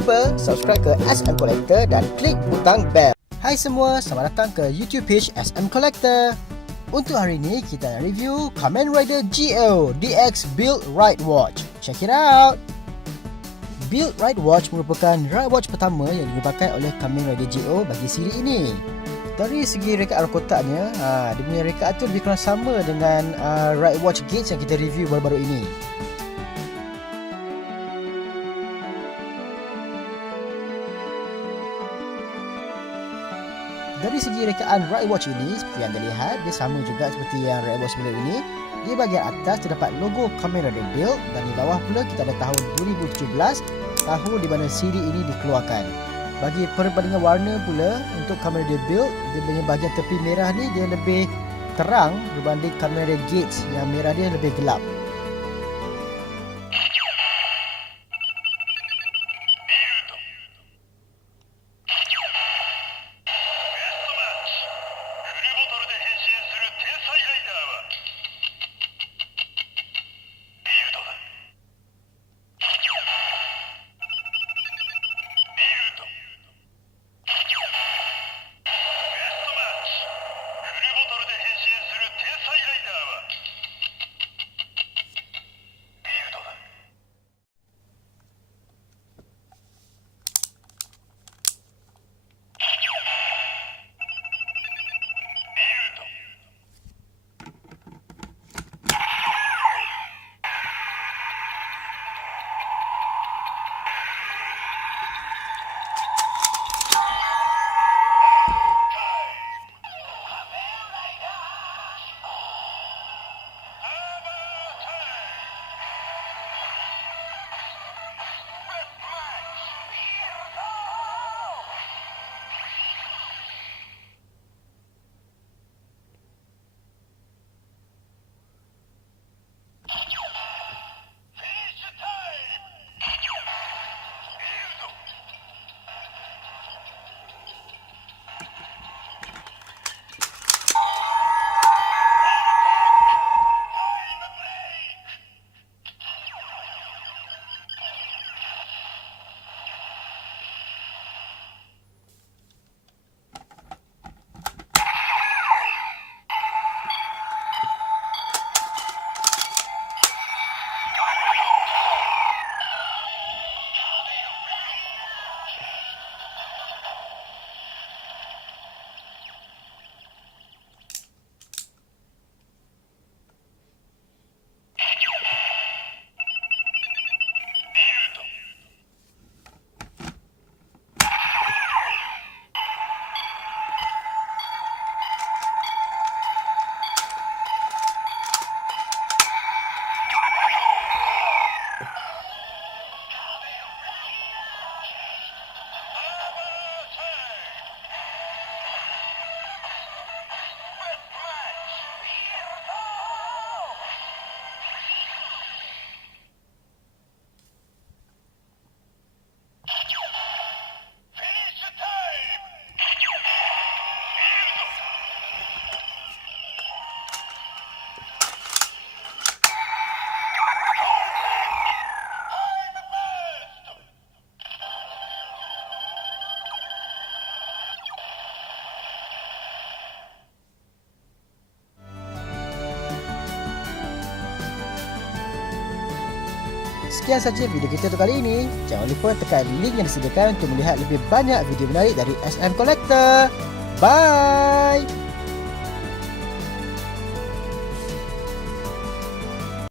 lupa subscribe ke SM Collector dan klik butang bell. Hai semua, selamat datang ke YouTube page SM Collector. Untuk hari ini kita nak review Kamen Rider GO DX Build Ride Watch. Check it out. Build Ride Watch merupakan ride watch pertama yang dipakai oleh Kamen Rider GO bagi siri ini. Dari segi rekaan arah kotaknya, dia punya rekaan tu lebih kurang sama dengan ride watch Gates yang kita review baru-baru ini. Dari segi rekaan ride watch ini, seperti yang anda lihat, dia sama juga seperti yang ride watch sebelum ini. Di bahagian atas terdapat logo Kamen Rider Build dan di bawah pula kita ada tahun 2017, tahun di mana CD ini dikeluarkan. Bagi perbandingan warna pula, untuk Kamen Rider Build, dia punya bahagian tepi merah ni dia lebih terang berbanding Kamen Rider Gates yang merah dia lebih gelap. Sekian saja video kita untuk kali ini. Jangan lupa tekan link yang disediakan untuk melihat lebih banyak video menarik dari SM Collector. Bye!